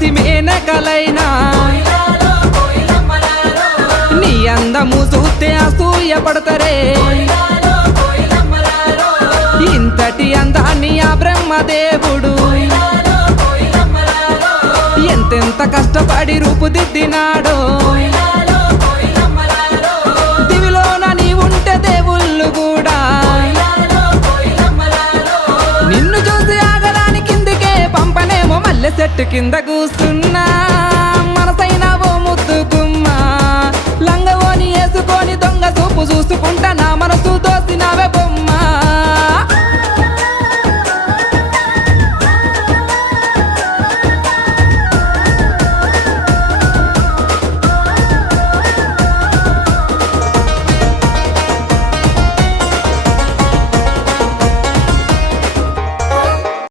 పసి మేనకలైనా నీ అందము చూస్తే అసూయ పడతారే ఇంతటి అందాన్ని ఆ బ్రహ్మదేవుడు ఎంతెంత కష్టపడి రూపుదిద్దినాడో దివిలోన నీ ఉంటే దేవుళ్ళు కూడా నిన్ను చూసి ఆగడానికి కిందికే పంపనేమో మల్లె చెట్టు కింద కూస్తున్నా మనసైన ఓ ముద్దుకుమ్మా లంగవోని వేసుకొని దొంగ చూపు చూసుకుంటా